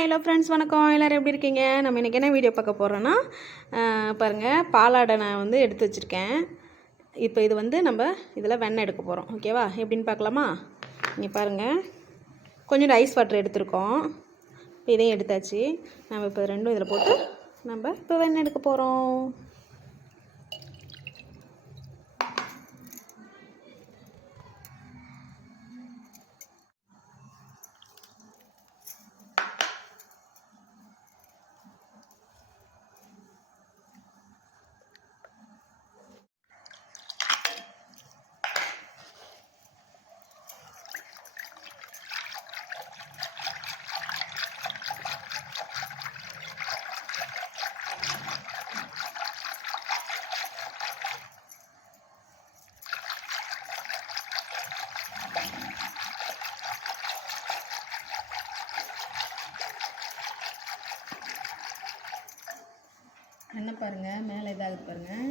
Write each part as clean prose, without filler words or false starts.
Hello friends, வணக்கம். எல்லோரும் எப்படி இருக்கீங்க? நம்ம இன்றைக்கி என்ன வீடியோ பார்க்க போகிறோன்னா, பாருங்கள், பாலாடை நான் வந்து எடுத்து வச்சுருக்கேன். இப்போ இது வந்து நம்ம இதில் வெண்ணெய் எடுக்க போகிறோம். ஓகேவா? எப்படின்னு பார்க்கலாமா? இங்கே பாருங்கள், கொஞ்சம் ஐஸ் வாட்டர் எடுத்துருக்கோம். இப்போ இதையும் எடுத்தாச்சு. நம்ம இப்போ ரெண்டும் இதில் போட்டு நம்ம இப்போ வெண்ணெய் எடுக்க போகிறோம். என்ன பாருங்கள், மேலே இதாகுது பாருங்கள்.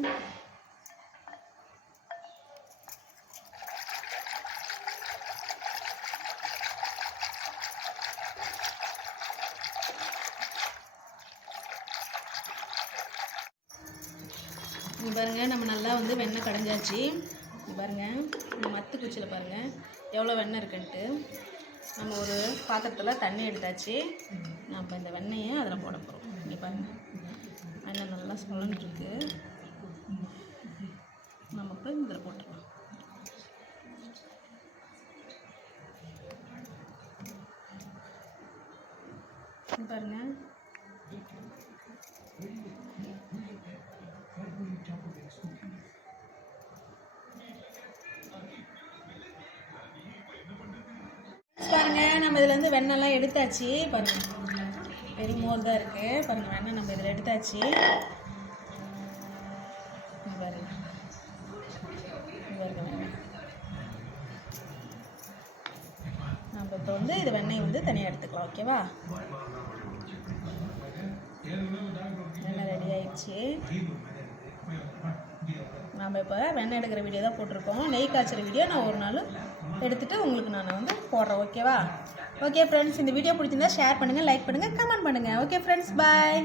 இங்கே பாருங்கள், நம்ம நல்லா வந்து வெண்ணெய் கடைஞ்சாச்சு. இங்கே பாருங்கள், இந்த மத்து குச்சியில் பாருங்கள் எவ்வளோ வெண்ணெய் இருக்குன்ட்டு. நம்ம ஒரு பாத்திரத்தில் தண்ணி எடுத்தாச்சு. நம்ம இந்த வெண்ணெயை அதில் போட போகிறோம். இங்கே பாருங்கள், வெண்ணெய் நல்லா சுழன்றிருக்கு. நமக்கு இதில் போட்டுக்கலாம். பாருங்கள், பாருங்கள், நம்ம இதில் வந்து வெண்ணெய்லாம் எடுத்தாச்சு. பாருங்கள், வெறும் மோர் தான் இருக்குது. பாருங்கள், வெண்ணெய் நம்ம இதில் எடுத்தாச்சு. பாருங்கள், வெண்ணெய் நம்ம இப்போ வந்து இது வெண்ணெய் வந்து தனியாக எடுத்துக்கலாம். ஓகேவா? வெண்ணெய் ரெடி ஆயிடுச்சு. நம்ம இப்போ வெண்ணெய் எடுக்கிற வீடியோ தான் போட்டிருக்கோம். நெய் காய்ச்சிற வீடியோ நான் ஒரு நாள் எடுத்துகிட்டு உங்களுக்கு நான் வந்து போடுறேன். ஓகேவா? ஓகே ஃப்ரெண்ட்ஸ், இந்த வீடியோ பிடிச்சிருந்தா ஷேர் பண்ணுங்கள், லைக் பண்ணுங்கள், கமெண்ட் பண்ணுங்கள். ஓகே ஃப்ரெண்ட்ஸ், பாய்.